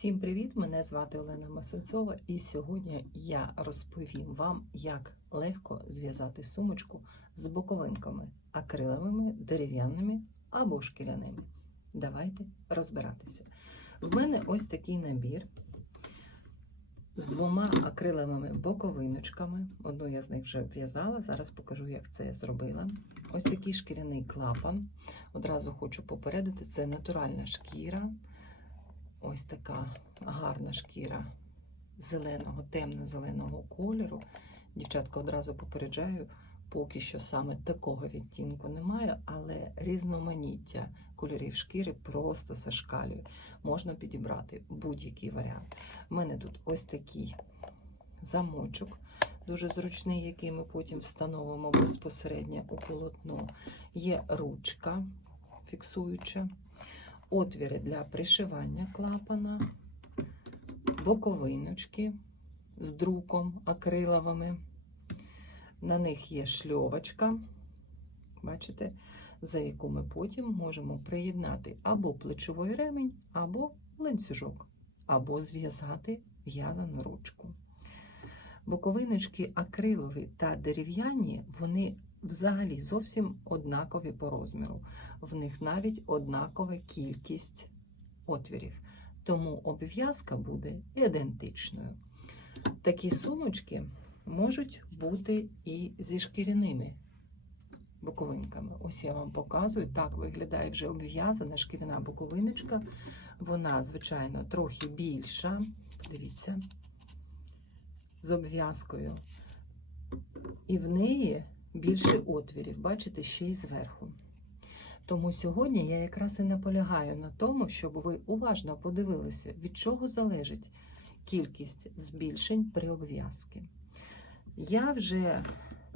Всім привіт! Мене звати Олена Масенцова, і сьогодні я розповім вам, як легко зв'язати сумочку з боковинками акриловими, дерев'яними або шкіряними. Давайте розбиратися. В мене ось такий набір з двома акриловими боковиночками. Одну я з них вже в'язала, зараз покажу, як це я зробила. Ось такий шкіряний клапан. Одразу хочу попередити, це натуральна шкіра. Ось така гарна шкіра зеленого, темно-зеленого кольору. Дівчатка, одразу попереджаю, поки що саме такого відтінку немає, але різноманіття кольорів шкіри просто зашкалює. Можна підібрати будь-який варіант. У мене тут ось такий замочок, дуже зручний, який ми потім встановимо безпосередньо у полотно. Є ручка фіксуюча отвіри для пришивання клапана, боковиночки з друком акриловими. На них є шльовочка, бачите, за яку ми потім можемо приєднати або плечовий ремень, або ланцюжок, або зв'язати в'язану ручку. Боковиночки акрилові та дерев'яні, вони взагалі зовсім однакові по розміру. В них навіть однакова кількість отвірів. Тому обв'язка буде ідентичною. Такі сумочки можуть бути і зі шкіряними боковинками. Ось я вам показую, так виглядає вже обв'язана шкіряна боковиночка. Вона, звичайно, трохи більша. Подивіться, з обв'язкою. І в неї більше отвірів, бачите, ще й зверху. Тому сьогодні я якраз і наполягаю на тому, щоб ви уважно подивилися, від чого залежить кількість збільшень при обв'язці. Я вже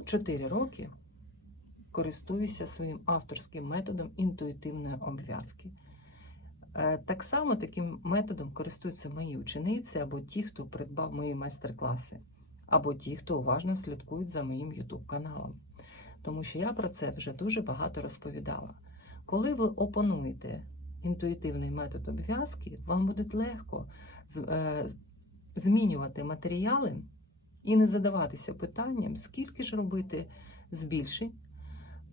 4 роки користуюся своїм авторським методом інтуїтивної обв'язки. Е, Так само таким методом користуються мої учениці або ті, хто придбав мої майстер-класи, або ті, хто уважно слідкують за моїм YouTube каналом. Тому що я про це вже дуже багато розповідала. Коли ви опануєте інтуїтивний метод обв'язки, вам буде легко змінювати матеріали і не задаватися питанням, скільки ж робити збільшень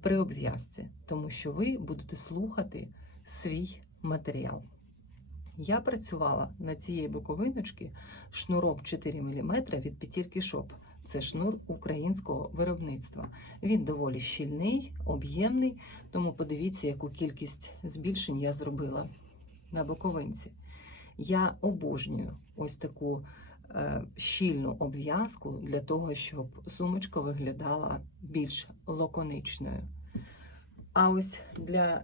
при обв'язці, тому що ви будете слухати свій матеріал. Я працювала на цієї боковиночки шнуром 4 мм від п'ятірки шоп. Це шнур українського виробництва. Він доволі щільний, об'ємний, тому подивіться, яку кількість збільшень я зробила на боковинці. Я обожнюю ось таку е, щільну обв'язку для того, щоб сумочка виглядала більш лаконичною. А ось для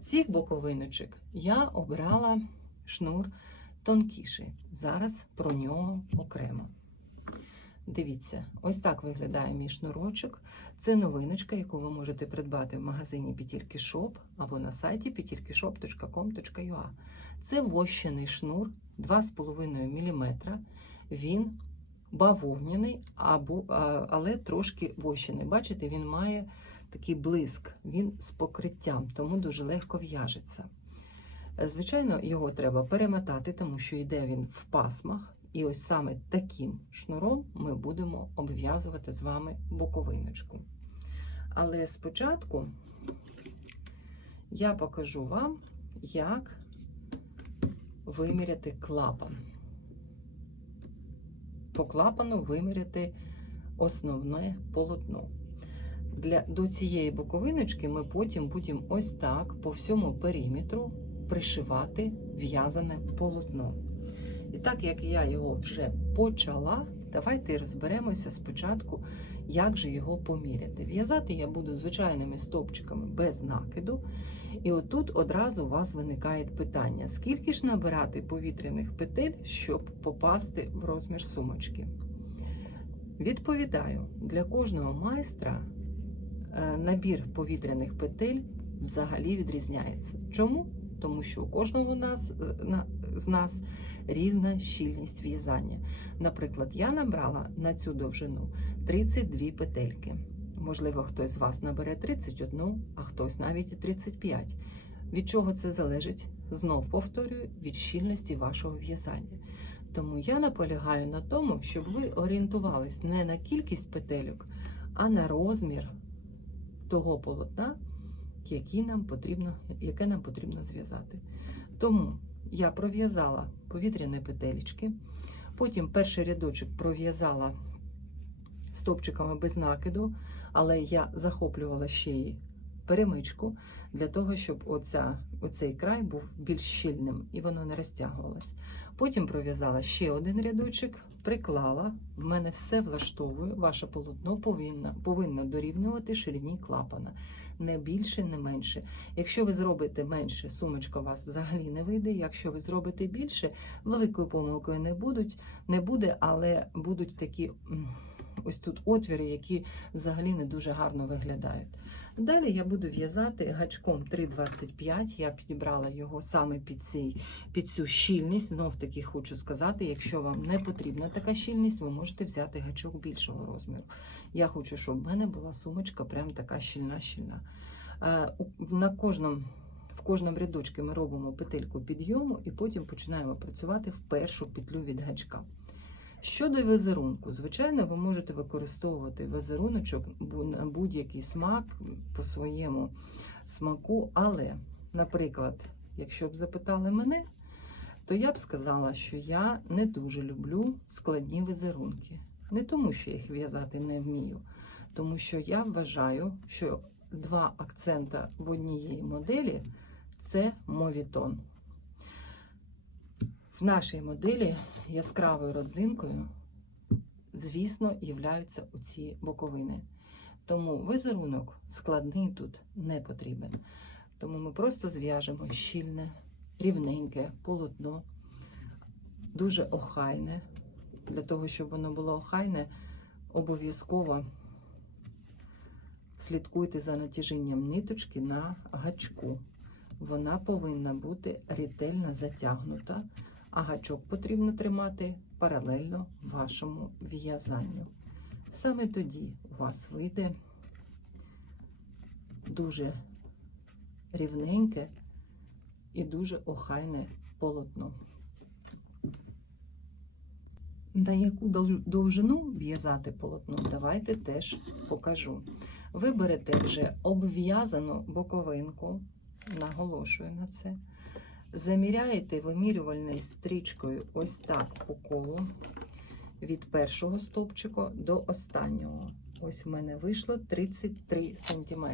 цих боковиночок я обрала шнур тонкіший. Зараз про нього окремо. Дивіться, ось так виглядає мій шнурочок. Це новиночка, яку ви можете придбати в магазині Петірки Шоп або на сайті petirkishop.com.ua. Це вощений шнур 2,5 мм. Він бавовняний, або, але трошки вощений. Бачите, він має такий блиск, він з покриттям, тому дуже легко в'яжеться. Звичайно, його треба перемотати, тому що йде він в пасмах. І ось саме таким шнуром ми будемо обв'язувати з вами боковиночку. Але спочатку я покажу вам, як виміряти клапан. По клапану виміряти основне полотно. Для, До цієї боковиночки ми потім будемо ось так по всьому периметру пришивати в'язане полотно. І так як я його вже почала, давайте розберемося спочатку, як же його поміряти. В'язати я буду звичайними стовпчиками без накиду. І отут одразу у вас виникає питання: скільки ж набирати повітряних петель, щоб попасти в розмір сумочки? Відповідаю, для кожного майстра набір повітряних петель взагалі відрізняється. Чому? Тому що у кожного нас, з нас різна щільність в'язання. Наприклад, я набрала на цю довжину 32 петельки. Можливо, хтось з вас набере 31, а хтось навіть 35. Від чого це залежить? знов повторюю, від щільності вашого в'язання. Тому я наполягаю на тому, щоб ви орієнтувались не на кількість петельок, а на розмір того полотна, який нам потрібно, яке нам потрібно зв'язати. Тому я пров'язала повітряні петелечки, потім перший рядочок пров'язала стопчиками без накиду, але я захоплювала ще й перемичку для того, щоб оця, оцей край був більш щільним і воно не розтягувалось. Потім пров'язала ще один рядочок, приклала. В мене все влаштовує. Ваше полотно повинно, повинно дорівнювати ширині клапана. Не більше, не менше. Якщо ви зробите менше, сумочка у вас взагалі не вийде. Якщо ви зробите більше, великою помилкою не будуть, не буде, але будуть такі ось тут отвіри, які взагалі не дуже гарно виглядають. Далі я буду в'язати гачком 3,25. Я підібрала його саме під, цей, під цю щільність. Знов таки хочу сказати, якщо вам не потрібна така щільність, ви можете взяти гачок більшого розміру. Я хочу, щоб в мене була сумочка прям така щільна-щільна. Е, На кожному, в кожному рядочку ми робимо петельку підйому і потім починаємо працювати в першу петлю від гачка. Щодо візерунку, звичайно, ви можете використовувати візеруночок на будь-який смак по своєму смаку, але, наприклад, якщо б запитали мене, то я б сказала, що я не дуже люблю складні візерунки. Не тому, що їх в'язати не вмію, тому що я вважаю, що два акцента в однієї моделі це мовітон. В нашій моделі яскравою родзинкою, звісно, являються оці боковини. Тому візерунок складний тут не потрібен. Тому ми просто зв'яжемо щільне, рівненьке полотно, дуже охайне. Для того, щоб воно було охайне, обов'язково слідкуйте за натяжінням ниточки на гачку. Вона повинна бути ретельно затягнута, а гачок потрібно тримати паралельно вашому в'язанню. Саме тоді у вас вийде дуже рівненьке і дуже охайне полотно. На яку довжину в'язати полотно, давайте теж покажу. Ви берете вже обв'язану боковинку, наголошую на це. Заміряєте вимірювальною стрічкою ось так по колу від першого стовпчика до останнього. Ось в мене вийшло 33 см.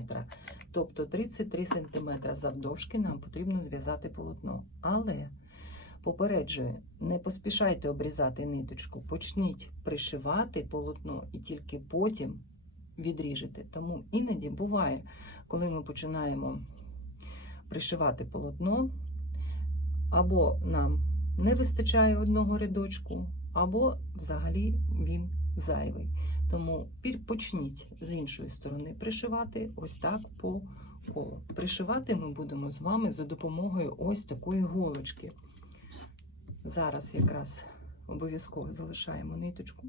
Тобто 33 см завдовжки нам потрібно зв'язати полотно. Але попереджую, не поспішайте обрізати ниточку, почніть пришивати полотно і тільки потім відріжете. Тому іноді буває, коли ми починаємо пришивати полотно, або нам не вистачає одного рядочку, або взагалі він зайвий. Тому почніть з іншої сторони пришивати ось так по колу. Пришивати ми будемо з вами за допомогою ось такої голочки. Зараз якраз обов'язково залишаємо ниточку.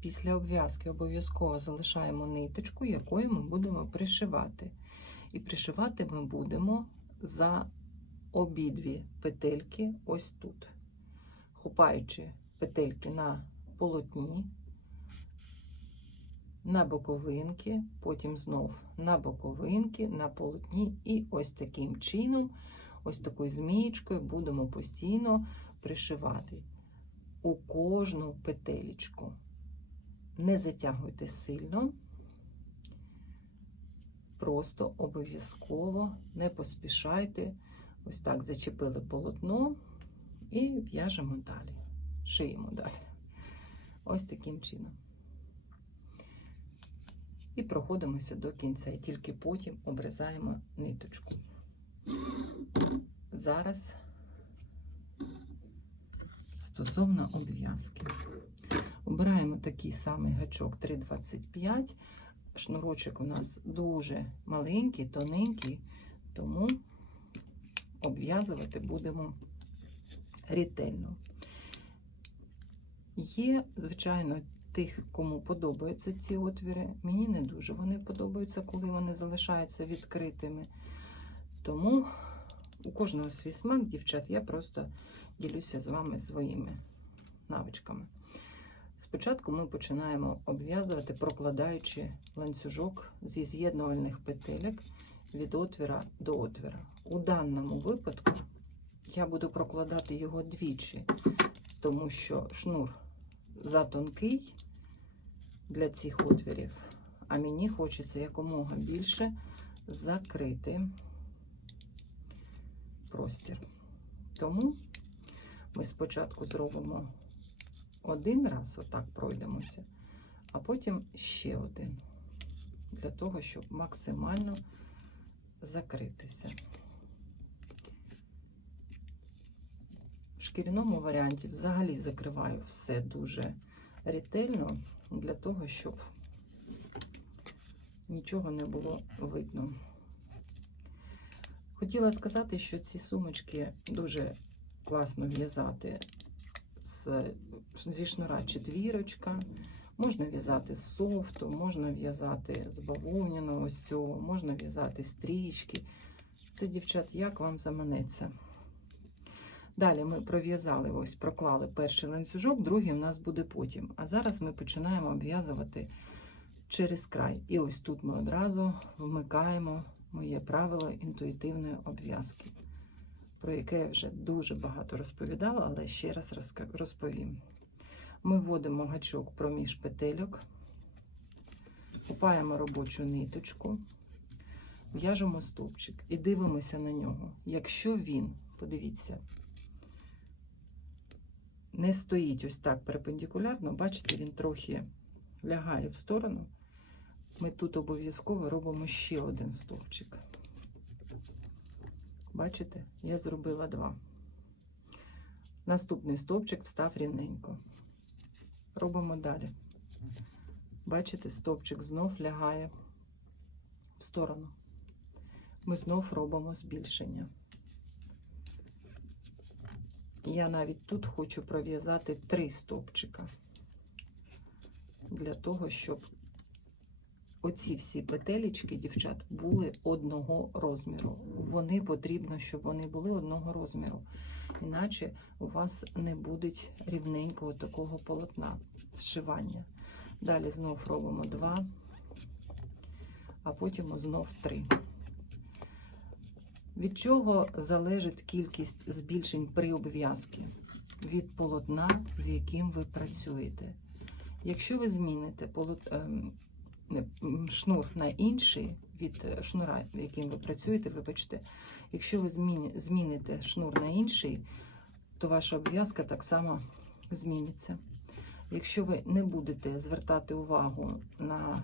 Після обв'язки обов'язково залишаємо ниточку, якою ми будемо пришивати. І пришивати ми будемо за обидві петельки ось тут, хопаючи петельки на полотні, на боковинки, потім знов на боковинки, на полотні, і ось таким чином, ось такою змієчкою будемо постійно пришивати у кожну петелечку. Не затягуйте сильно, просто обов'язково не поспішайте. Ось так зачепили полотно і в'яжемо далі, шиємо далі. Ось таким чином. І проходимося до кінця, і тільки потім обрізаємо ниточку. Зараз стосовно обв'язки. Обираємо такий самий гачок 3,25. Шнурочок у нас дуже маленький, тоненький, тому обв'язувати будемо ретельно. Є, звичайно, тих, кому подобаються ці отвіри. Мені не дуже вони подобаються, коли вони залишаються відкритими. Тому у кожного свій смак, дівчат, я просто ділюся з вами своїми навичками. Спочатку ми починаємо обв'язувати, прокладаючи ланцюжок зі з'єднувальних петелек від отвіра до отвіра. У даному випадку я буду прокладати його двічі, тому що шнур затонкий для цих отвірів, а мені хочеться якомога більше закрити простір. Тому ми спочатку зробимо один раз, отак пройдемося, а потім ще один, для того, щоб максимально закритися. В шкіряному варіанті взагалі закриваю все дуже ретельно, для того, щоб нічого не було видно. Хотіла сказати, що ці сумочки дуже класно в'язати з, зі шнура четвірочка. Можна в'язати з софту, можна в'язати з бавовняного ось цього, можна в'язати стрічки. Це, дівчат, як вам заманеться. Далі ми пров'язали, ось проклали перший ланцюжок, другий у нас буде потім. А зараз ми починаємо обв'язувати через край. І ось тут ми одразу вмикаємо моє правило інтуїтивної обв'язки, про яке я вже дуже багато розповідала, але ще раз розповім. Ми вводимо гачок проміж петельок, купаємо робочу ниточку, в'яжемо стовпчик і дивимося на нього. Якщо він, подивіться, не стоїть ось так перпендикулярно, бачите, він трохи лягає в сторону. Ми тут обов'язково робимо ще один стовпчик. Бачите, я зробила два. Наступний стовпчик встав рівненько. Робимо далі. Бачите, стовпчик знов лягає в сторону. Ми знов робимо збільшення. Я навіть тут хочу пров'язати три стовпчика для того, щоб оці всі петелечки, дівчат, були одного розміру. Вони потрібно, щоб вони були одного розміру. Іначе у вас не буде рівненького такого полотна зшивання. Далі знов робимо два, а потім знов три. Від чого залежить кількість збільшень при обв'язці? Від полотна, з яким ви працюєте. Якщо ви зміните полот... м, шнур на інший від е, шнура, яким ви працюєте, вибачте, якщо ви зміните шнур на інший, то ваша обв'язка так само зміниться. Якщо ви не будете звертати увагу на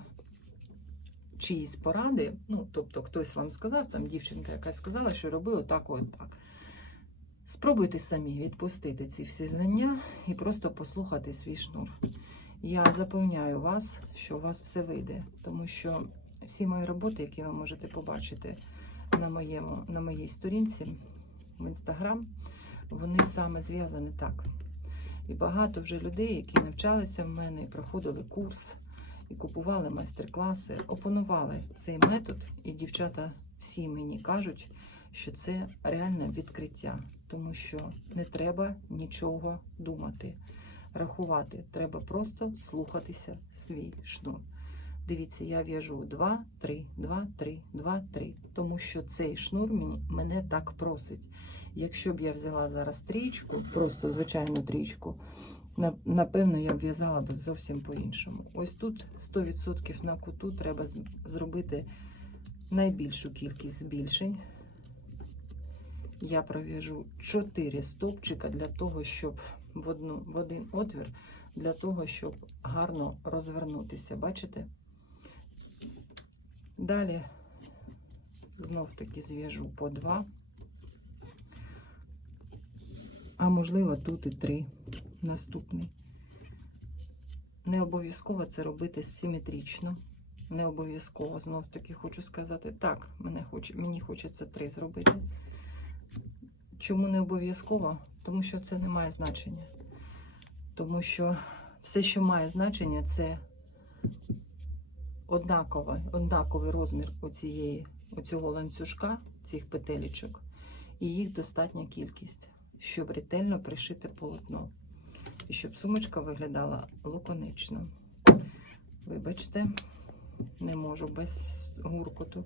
чиїсь поради, ну, тобто хтось вам сказав, там дівчинка якась сказала, що роби отак, отак. Спробуйте самі відпустити ці всі знання і просто послухати свій шнур. Я запевняю вас, що у вас все вийде, тому що всі мої роботи, які ви можете побачити на, моєму, на моїй сторінці в інстаграм, вони саме зв'язані так. І багато вже людей, які навчалися в мене, проходили курс, і купували майстер-класи, опанували цей метод, і дівчата всі мені кажуть, що це реальне відкриття, тому що не треба нічого думати, рахувати. Треба просто слухатися свій шнур. Дивіться, я в'яжу 2, 3, 2, 3, 2, 3, тому що цей шнур мене так просить. Якщо б я взяла зараз трічку, просто звичайну трічку, напевно, я б в'язала б зовсім по-іншому. Ось тут 100% на куту треба зробити найбільшу кількість збільшень. Я пров'яжу 4 стовпчика для того, щоб в, одну, в один отвір, для того, щоб гарно розвернутися. Бачите? Далі знов таки зв'яжу по 2. А можливо, тут і 3 наступний. Не обов'язково це робити симетрично. Не обов'язково, знов таки хочу сказати. Так, мені хочеться 3 зробити. Чому не обов'язково? Тому що це не має значення. Тому що все, що має значення, це однаковий, однаковий розмір оцієї, оцього ланцюжка, цих петелечок, і їх достатня кількість, щоб ретельно пришити полотно. І щоб сумочка виглядала лаконично. Вибачте, не можу без гуркоту.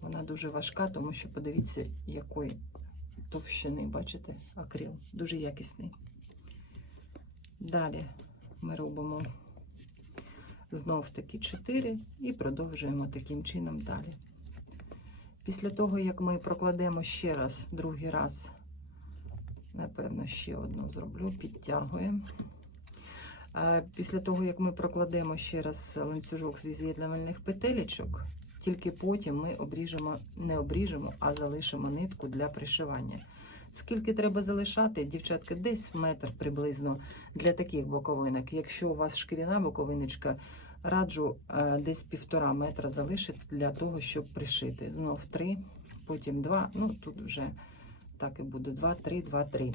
Вона дуже важка, тому що подивіться, якої товщини, бачите, акрил. Дуже якісний. Далі ми робимо знов таки 4 і продовжуємо таким чином далі. Після того, як ми прокладемо ще раз, другий раз, напевно, ще одну зроблю, підтягуємо. Після того, як ми прокладемо ще раз ланцюжок зі з'єднувальних петелечок, тільки потім ми обріжемо, не обріжемо, а залишимо нитку для пришивання. Скільки треба залишати, дівчатка, десь метр приблизно для таких боковинок. Якщо у вас шкіряна боковиночка, раджу е, десь півтора метра залишити для того, щоб пришити. Знов три, потім два. Ну тут вже так і буде: два, три, два, три.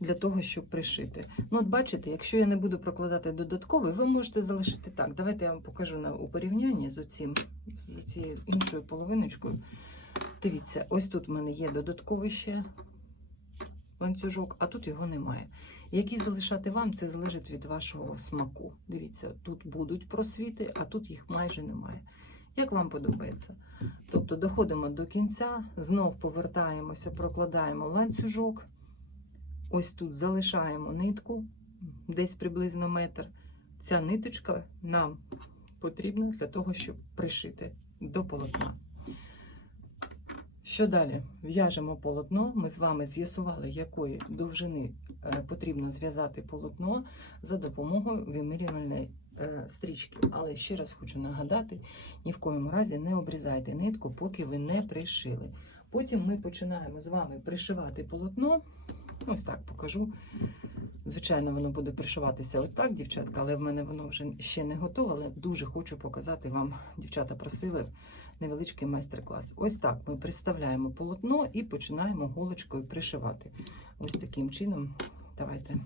Для того, щоб пришити. Ну, от бачите, якщо я не буду прокладати додатковий, ви можете залишити так. Давайте я вам покажу на у порівнянні з оцим, з цією іншою половиночкою. Дивіться, ось тут в мене є додатковий ще ланцюжок, а тут його немає. Який залишати вам, це залежить від вашого смаку. Дивіться, тут будуть просвіти, а тут їх майже немає. Як вам подобається? Тобто доходимо до кінця, знов повертаємося, прокладаємо ланцюжок. Ось тут залишаємо нитку, десь приблизно метр. Ця ниточка нам потрібна для того, щоб пришити до полотна. Що далі? В'яжемо полотно. Ми з вами з'ясували, якої довжини е, потрібно зв'язати полотно за допомогою вимірювальної е, стрічки. Але ще раз хочу нагадати: ні в коєму разі не обрізайте нитку, поки ви не пришили. Потім ми починаємо з вами пришивати полотно. Ось так покажу. Звичайно, воно буде пришиватися ось так, дівчатка, але в мене воно вже ще не готове. Але дуже хочу показати вам, дівчата просили невеличкий майстер-клас. Ось так ми приставляємо полотно і починаємо голочкою пришивати. Ось таким чином. Давайте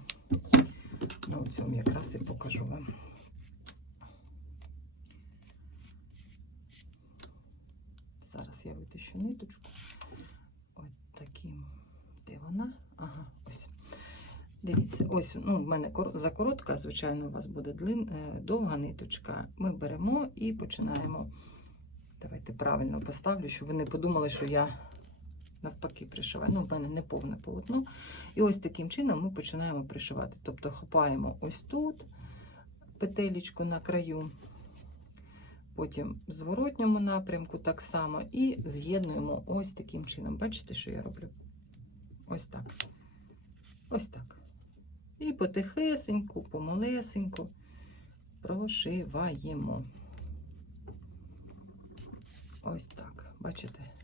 на цьому якраз і покажу вам. Зараз я витащу ниточку. Ось таким. Де вона? Ага, ось. Дивіться, ось ну, в мене закоротка, звичайно, у вас буде длин, е, довга ниточка. Ми беремо і починаємо. Давайте правильно поставлю, щоб ви не подумали, що я навпаки пришиваю. Ну, в мене не повне полотно. І ось таким чином ми починаємо пришивати. Тобто хапаємо ось тут петелечку на краю, потім в зворотньому напрямку так само, і з'єднуємо ось таким чином. Бачите, що я роблю? Ось так. Ось так. І потихесеньку, помалесеньку прошиваємо. Ось так. Бачите?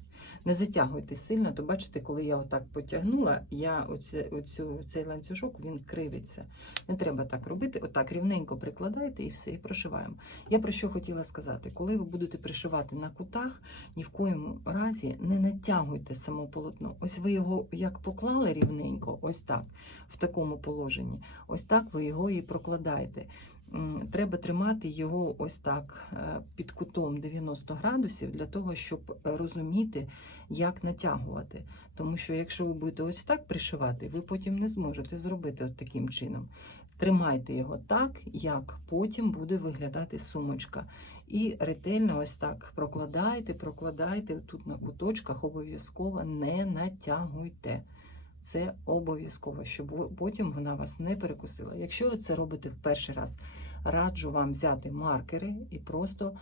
Не затягуйте сильно, то бачите, коли я отак потягнула, я оце, оцю, цей ланцюжок він кривиться. Не треба так робити. Отак рівненько прикладайте і все, і прошиваємо. Я про що хотіла сказати, коли ви будете пришивати на кутах, ні в коєму разі не натягуйте само полотно. Ось ви його як поклали рівненько, ось так, в такому положенні. Ось так ви його і прокладаєте. Треба тримати його ось так е, під кутом 90 градусів для того, щоб розуміти, як натягувати. Тому що якщо ви будете ось так пришивати, ви потім не зможете зробити от таким чином. Тримайте його так, як потім буде виглядати сумочка. І ретельно ось так прокладайте, прокладайте тут на куточках, обов'язково не натягуйте. Це обов'язково, щоб потім вона вас не перекусила. Якщо ви це робите в перший раз, раджу вам взяти маркери і просто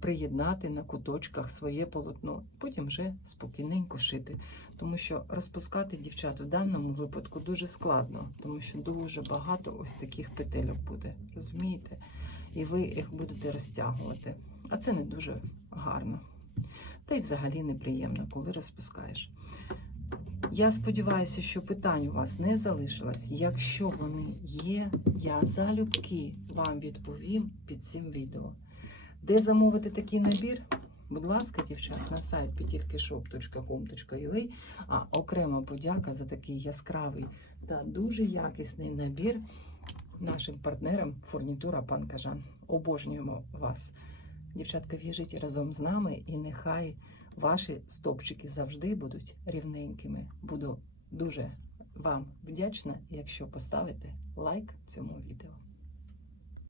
приєднати на куточках своє полотно. Потім вже спокійненько шити. Тому що розпускати дівчат в даному випадку дуже складно, тому що дуже багато ось таких петельок буде. Розумієте? І ви їх будете розтягувати. А це не дуже гарно. Та й взагалі неприємно, коли розпускаєш. Я сподіваюся, що питань у вас не залишилось. Якщо вони є, я залюбки вам відповім під цим відео. Де замовити такий набір? Будь ласка, дівчат, на сайт petilkishop.com.ua. А окрема подяка за такий яскравий та дуже якісний набір нашим партнерам фурнітура Пан Кажан. Обожнюємо вас. Дівчатка, в'яжіть разом з нами і нехай ваші стопчики завжди будуть рівненькими. Буду дуже вам вдячна, якщо поставите лайк цьому відео.